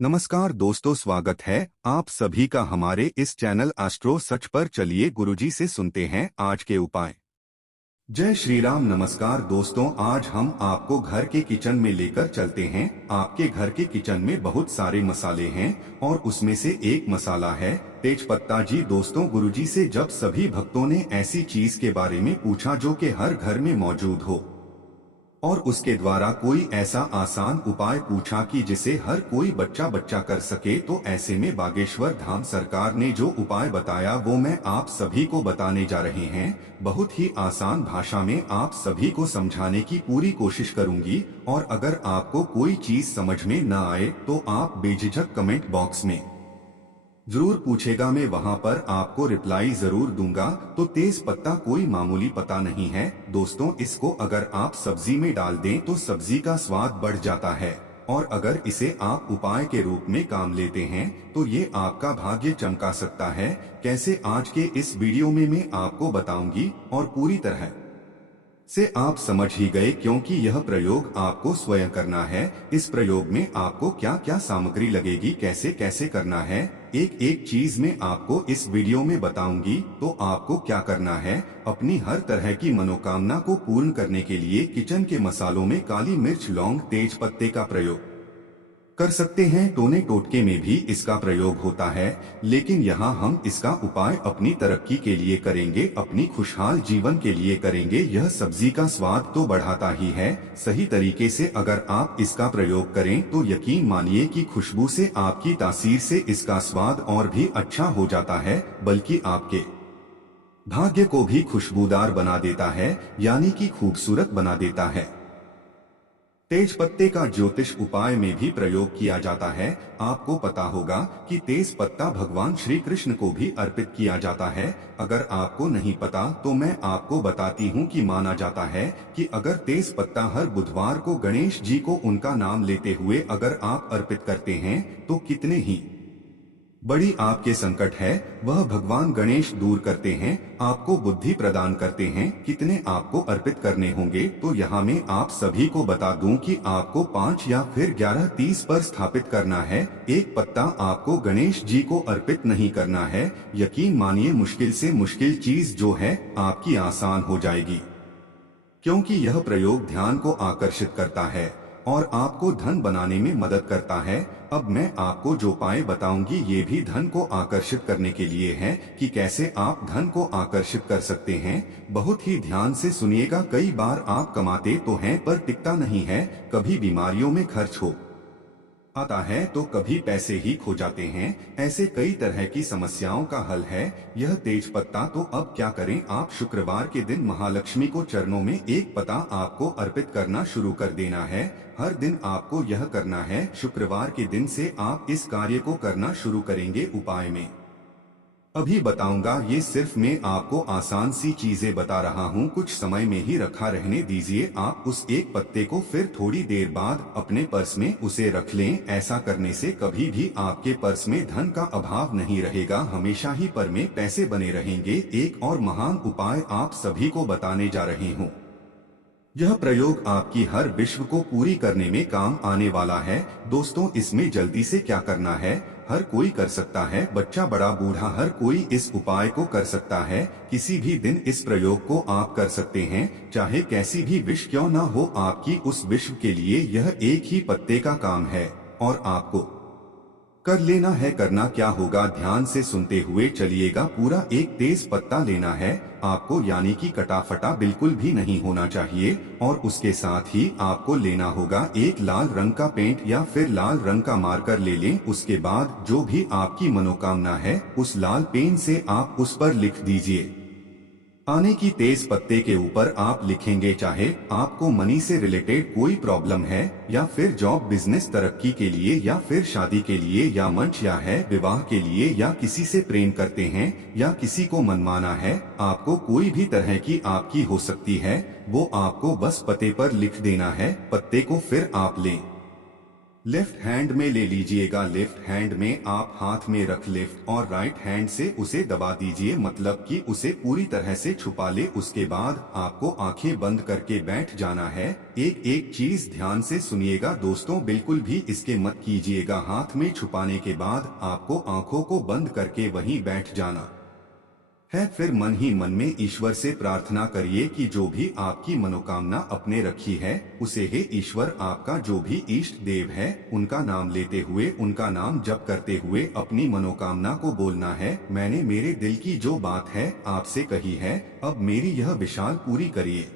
नमस्कार दोस्तों, स्वागत है आप सभी का हमारे इस चैनल एस्ट्रो सच पर। चलिए गुरुजी से सुनते हैं आज के उपाय। जय श्री राम। नमस्कार दोस्तों, आज हम आपको घर के किचन में लेकर चलते हैं। आपके घर के किचन में बहुत सारे मसाले हैं और उसमें से एक मसाला है तेज पत्ता। जी दोस्तों, गुरुजी से जब सभी भक्तों ने ऐसी चीज के बारे में पूछा जो कि हर घर में मौजूद हो और उसके द्वारा कोई ऐसा आसान उपाय पूछा कि जिसे हर कोई बच्चा कर सके, तो ऐसे में बागेश्वर धाम सरकार ने जो उपाय बताया वो मैं आप सभी को बताने जा रहे हैं। बहुत ही आसान भाषा में आप सभी को समझाने की पूरी कोशिश करूंगी और अगर आपको कोई चीज समझ में न आए तो आप बेझिझक कमेंट बॉक्स में जरूर पूछेगा, मैं वहां पर आपको रिप्लाई जरूर दूंगा। तो तेज पत्ता कोई मामूली पत्ता नहीं है दोस्तों, इसको अगर आप सब्जी में डाल दें तो सब्जी का स्वाद बढ़ जाता है और अगर इसे आप उपाय के रूप में काम लेते हैं तो ये आपका भाग्य चमका सकता है। कैसे, आज के इस वीडियो में मैं आपको बताऊंगी और पूरी तरह से आप समझ ही गए क्योंकि यह प्रयोग आपको स्वयं करना है। इस प्रयोग में आपको क्या क्या सामग्री लगेगी, कैसे कैसे करना है, एक एक चीज में आपको इस वीडियो में बताऊंगी। तो आपको क्या करना है, अपनी हर तरह की मनोकामना को पूर्ण करने के लिए किचन के मसालों में काली मिर्च, लौंग, तेज पत्ते का प्रयोग कर सकते हैं। टोने टोटके में भी इसका प्रयोग होता है, लेकिन यहाँ हम इसका उपाय अपनी तरक्की के लिए करेंगे, अपनी खुशहाल जीवन के लिए करेंगे। यह सब्जी का स्वाद तो बढ़ाता ही है, सही तरीके से अगर आप इसका प्रयोग करें तो यकीन मानिए कि खुशबू से, आपकी तासीर से इसका स्वाद और भी अच्छा हो जाता है, बल्कि आपके भाग्य को भी खुशबूदार बना देता है, यानी कि खूबसूरत बना देता है। तेज पत्ते का ज्योतिष उपाय में भी प्रयोग किया जाता है। आपको पता होगा कि तेज पत्ता भगवान श्री कृष्ण को भी अर्पित किया जाता है। अगर आपको नहीं पता तो मैं आपको बताती हूँ कि माना जाता है कि अगर तेज पत्ता हर बुधवार को गणेश जी को उनका नाम लेते हुए अगर आप अर्पित करते हैं तो कितने ही बड़ी आपके संकट है वह भगवान गणेश दूर करते हैं, आपको बुद्धि प्रदान करते हैं। कितने आपको अर्पित करने होंगे, तो यहाँ मैं आप सभी को बता दूं कि आपको 5 या फिर 11:30 पर स्थापित करना है। एक पत्ता आपको गणेश जी को अर्पित नहीं करना है। यकीन मानिए मुश्किल से मुश्किल चीज जो है आपकी आसान हो जाएगी, क्योंकि यह प्रयोग ध्यान को आकर्षित करता है और आपको धन बनाने में मदद करता है। अब मैं आपको जो उपाय बताऊंगी ये भी धन को आकर्षित करने के लिए है कि कैसे आप धन को आकर्षित कर सकते हैं। बहुत ही ध्यान से सुनिएगा। कई बार आप कमाते तो हैं पर टिकता नहीं है, कभी बीमारियों में खर्च हो आता है तो कभी पैसे ही खो जाते हैं। ऐसे कई तरह की समस्याओं का हल है यह तेज पत्ता। तो अब क्या करें, आप शुक्रवार के दिन महालक्ष्मी को चरणों में एक पत्ता आपको अर्पित करना शुरू कर देना है। हर दिन आपको यह करना है। शुक्रवार के दिन से आप इस कार्य को करना शुरू करेंगे। उपाय में अभी बताऊंगा, ये सिर्फ मैं आपको आसान सी चीजें बता रहा हूँ, कुछ समय में ही रखा रहने दीजिए। आप उस एक पत्ते को फिर थोड़ी देर बाद अपने पर्स में उसे रख लें। ऐसा करने से कभी भी आपके पर्स में धन का अभाव नहीं रहेगा, हमेशा ही पर में पैसे बने रहेंगे। एक और महान उपाय आप सभी को बताने जा रही हूँ। यह प्रयोग आपकी हर विश्व को पूरी करने में काम आने वाला है। दोस्तों, इसमें जल्दी से क्या करना है, हर कोई कर सकता है, बच्चा बड़ा बूढ़ा हर कोई इस उपाय को कर सकता है। किसी भी दिन इस प्रयोग को आप कर सकते हैं, चाहे कैसी भी विश क्यों ना हो। आपकी उस विश्व के लिए यह एक ही पत्ते का काम है और आपको कर लेना है। करना क्या होगा, ध्यान से सुनते हुए चलिएगा। पूरा एक तेज पत्ता लेना है आपको, यानी कि कटा फटा बिल्कुल भी नहीं होना चाहिए। और उसके साथ ही आपको लेना होगा एक लाल रंग का पेंट या फिर लाल रंग का मार्कर ले लें। उसके बाद जो भी आपकी मनोकामना है उस लाल पेन से आप उस पर लिख दीजिए। आने की तेज पत्ते के ऊपर आप लिखेंगे, चाहे आपको मनी से रिलेटेड कोई प्रॉब्लम है या फिर जॉब बिजनेस तरक्की के लिए या फिर शादी के लिए या मंच या है विवाह के लिए या किसी से प्रेम करते हैं या किसी को मनमाना है, आपको कोई भी तरह की आपकी हो सकती है, वो आपको बस पते पर लिख देना है। पत्ते को फिर आप लें लेफ्ट हैंड में ले लीजिएगा। लेफ्ट हैंड में आप हाथ में रख लेफ्ट और राइट हैंड से उसे दबा दीजिए, मतलब कि उसे पूरी तरह से छुपा ले। उसके बाद आपको आंखें बंद करके बैठ जाना है। एक एक चीज ध्यान से सुनिएगा दोस्तों, बिल्कुल भी इसके मत कीजिएगा। हाथ में छुपाने के बाद आपको आंखों को बंद करके वहीं बैठ जाना है। फिर मन ही मन में ईश्वर से प्रार्थना करिए कि जो भी आपकी मनोकामना अपने रखी है उसे, हे ईश्वर, आपका जो भी इष्ट देव है उनका नाम लेते हुए, उनका नाम जप करते हुए अपनी मनोकामना को बोलना है। मैंने मेरे दिल की जो बात है आपसे कही है, अब मेरी यह विशाल पूरी करिए।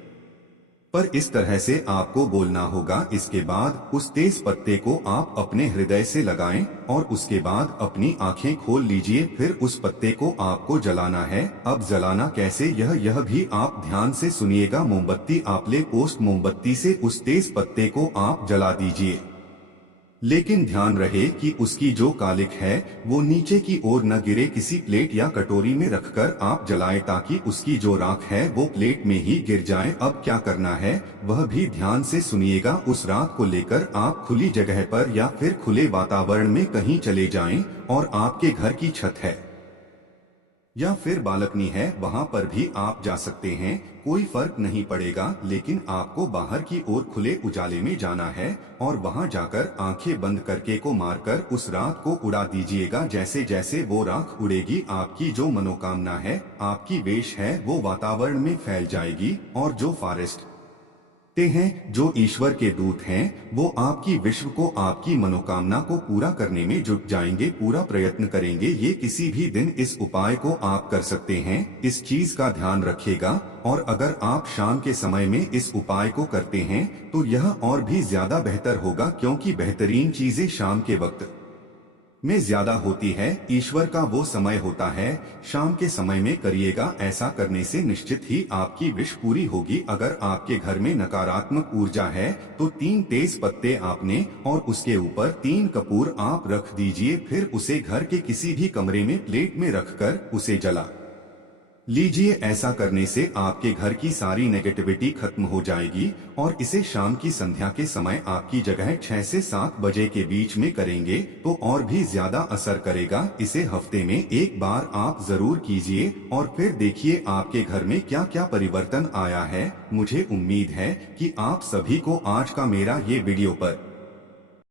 पर इस तरह से आपको बोलना होगा। इसके बाद उस तेज पत्ते को आप अपने हृदय से लगाएं और उसके बाद अपनी आंखें खोल लीजिए। फिर उस पत्ते को आपको जलाना है। अब जलाना कैसे, यह भी आप ध्यान से सुनिएगा। मोमबत्ती आप ले, पोस्ट मोमबत्ती से उस तेज पत्ते को आप जला दीजिए, लेकिन ध्यान रहे कि उसकी जो कालिक है वो नीचे की ओर न गिरे। किसी प्लेट या कटोरी में रखकर आप जलाएं ताकि उसकी जो राख है वो प्लेट में ही गिर जाए। अब क्या करना है वह भी ध्यान से सुनिएगा। उस राख को लेकर आप खुली जगह पर या फिर खुले वातावरण में कहीं चले जाएं, और आपके घर की छत है या फिर बालकनी है वहां पर भी आप जा सकते हैं, कोई फर्क नहीं पड़ेगा। लेकिन आपको बाहर की ओर खुले उजाले में जाना है और वहां जाकर आंखें बंद करके को मारकर उस राख को उड़ा दीजिएगा। जैसे जैसे वो राख उड़ेगी आपकी जो मनोकामना है, आपकी वेश है, वो वातावरण में फैल जाएगी। और जो फॉरेस्ट ते हैं, जो ईश्वर के दूत हैं, वो आपकी विश्व को, आपकी मनोकामना को पूरा करने में जुट जाएंगे, पूरा प्रयत्न करेंगे। ये किसी भी दिन इस उपाय को आप कर सकते हैं। इस चीज का ध्यान रखिएगा। और अगर आप शाम के समय में इस उपाय को करते हैं तो यह और भी ज्यादा बेहतर होगा, क्योंकि बेहतरीन चीजें शाम के वक्त में ज्यादा होती है। ईश्वर का वो समय होता है शाम के समय में करिएगा। ऐसा करने से निश्चित ही आपकी विश पूरी होगी। अगर आपके घर में नकारात्मक ऊर्जा है तो 3 तेज पत्ते आपने और उसके ऊपर 3 कपूर आप रख दीजिए। फिर उसे घर के किसी भी कमरे में प्लेट में रखकर उसे जला लीजिए। ऐसा करने से आपके घर की सारी नेगेटिविटी खत्म हो जाएगी। और इसे शाम की संध्या के समय आपकी जगह 6 से 7 बजे के बीच में करेंगे तो और भी ज्यादा असर करेगा। इसे हफ्ते में एक बार आप जरूर कीजिए और फिर देखिए आपके घर में क्या क्या परिवर्तन आया है। मुझे उम्मीद है कि आप सभी को आज का मेरा ये वीडियो पर